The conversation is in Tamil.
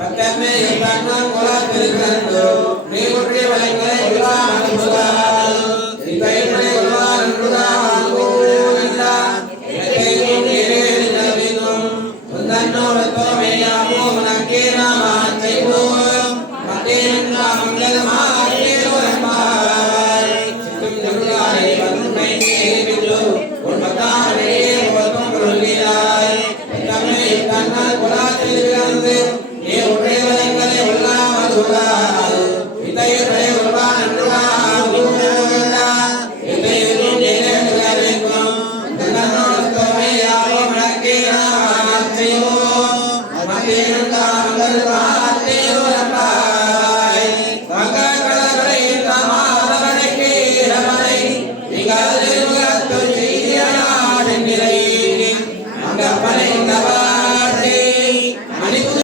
பக்கமே கண்ணம் கொலாத்திருக்கிறோ நீ ஒற்றிய வலைகளை எல்லாம் அனுப்புகிறாள் இதைப்படி கொள்வார் என்றுதான் ஆங்கோரில்லா இலக்கையும் நீரேறினும் உந்தன்னோடு தோமையாமோ உனக்கே நாம் செய்வோம் மக்களின் மங்களமாக என்பார் சித்தும் திருளாய் வன்மை நீரிலோ உன் பத்தாரே போதும் கொள்கிறாய் பக்கமே கண்ணல் கொலாத்திருக்கிறது நீ ஒற்றிய வலைகளை எல்லாம் அனுப்புகிறாள் இதைப்படி கொள்வார் என்றுதான் செய்வோம்